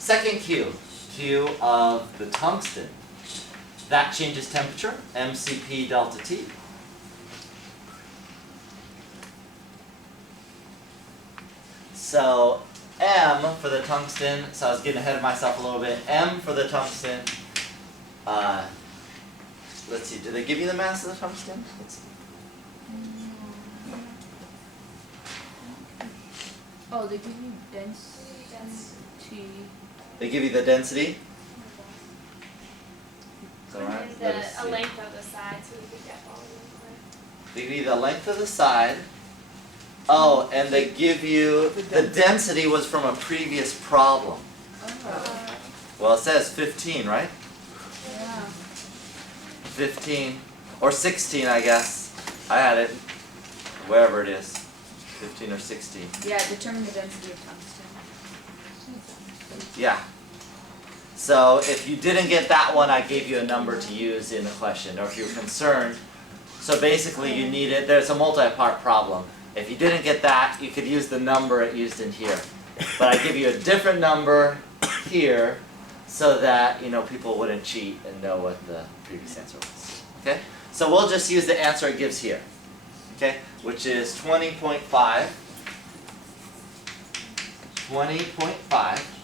Second Q, Q of the tungsten. That changes temperature, MCP delta T. So M for the tungsten, so I was getting ahead of myself a little bit. M for the tungsten, let's see, do they give you the mass of the tungsten? Let's see. Oh, they give you density. They give you the density? Is that right? And Let us a see. length of the side so we could get volume. They give you the length of the side. Oh, and they give you, the density was from a previous problem. Well, it says 15, right? Yeah. 15, or 16, I guess. I had it, wherever it is, 15 or 16. Yeah, determine the density of tungsten. Yeah. So if you didn't get that one, I gave you a number to use in the question, or if you were concerned. So basically you need it, there's a multi-part problem. If you didn't get that, you could use the number it used in here. But I give you a different number here so that, people wouldn't cheat and know what the previous answer was. Okay? So we'll just use the answer it gives here. Okay? Which is 20.5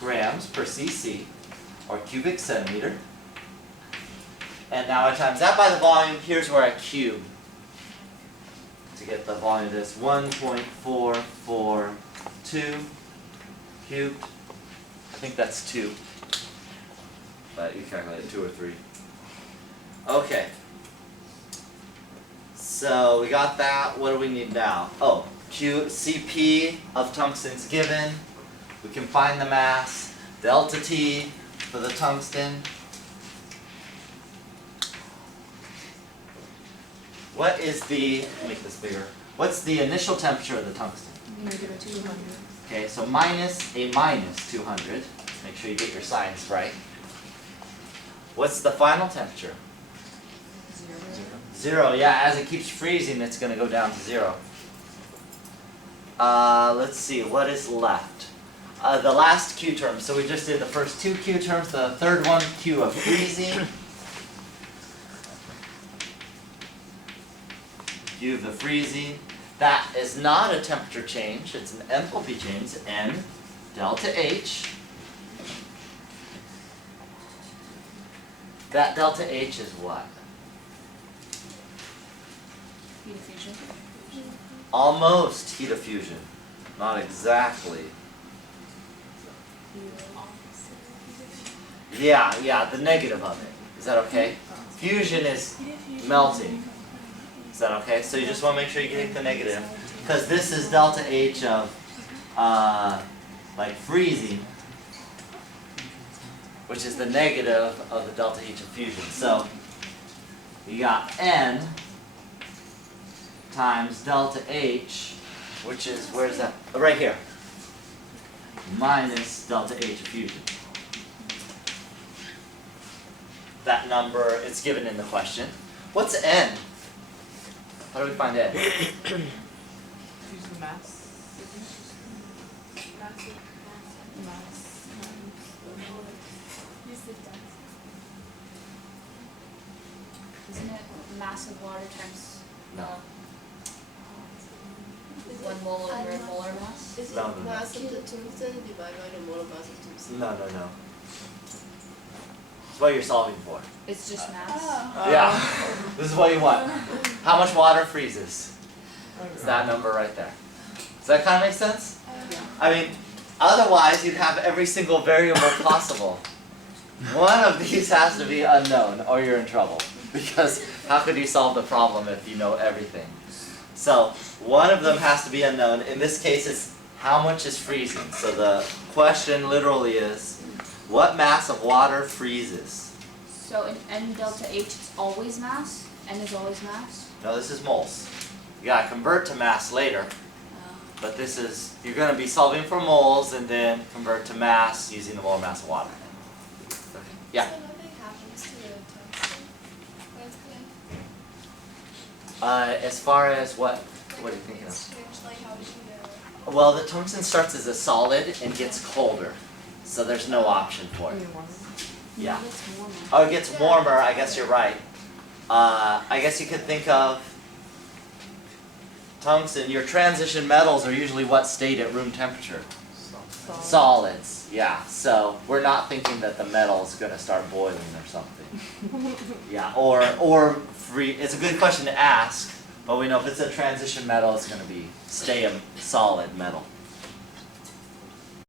grams per cc, or cubic centimeter. And now I times that by the volume. Here's where I cube to get the volume of this. 1.442 cubed. I think that's 2. But you calculate 2 or 3. Okay. So we got that. What do we need now? Oh, Cp of tungsten's given. We can find the mass. Delta T for the tungsten. What is the, let me make this bigger. What's the initial temperature of the tungsten? Negative 200. Okay, so minus 200. Make sure you get your signs right. What's the final temperature? 0, yeah, as it keeps freezing, it's going to go down to 0. Let's see, what is left? The last Q term. So we just did the first 2 Q terms, the third one, Q of freezing. Q of the freezing. That is not a temperature change, it's an enthalpy change, N delta H. That delta H is what? Heat of fusion. Almost heat of fusion. Not exactly. Yeah, the negative of it. Is that okay? Fusion is melting. Is that okay? So you just want to make sure you get the negative. Because this is delta H of, like freezing, which is the negative of the delta H of fusion. So you got N times delta H, which is, where's that? Oh, right here. Minus delta H of fusion. That number, it's given in the question. What's N? How do we find N? Use the mass. Use the density. Isn't it mass of water times No. 1 mole over a molar mass? Is it No. mass of the tungsten divided by the molar mass of tungsten? No. It's what you're solving for. It's just mass. Yeah. This is what you want. How much water freezes? It's that number right there. Does that kind of make sense? I mean, otherwise you'd have every single variable possible. One of these has to be unknown or you're in trouble. Because how could you solve the problem if you know everything? So one of them has to be unknown. In this case, it's how much is freezing. So the question literally is, what mass of water freezes? So in N delta H, it's always mass? N is always mass? No, this is moles. You gotta convert to mass later. But this is, you're going to be solving for moles and then convert to mass using the molar mass of water. Okay. Yeah? So nothing happens to the tungsten with As far as what are you thinking of? Like how would you know? Well, the tungsten starts as a solid and gets colder. So there's no option for it. Any warmer? Yeah. It's warmer. Oh, it gets warmer, I guess you're right. I guess you could think of tungsten, your transition metals are usually what state at room temperature? Solid. Solids, yeah. So we're not thinking that the metal is going to start boiling or something. Yeah, or free. It's a good question to ask, but we know if it's a transition metal, it's going to stay a solid metal.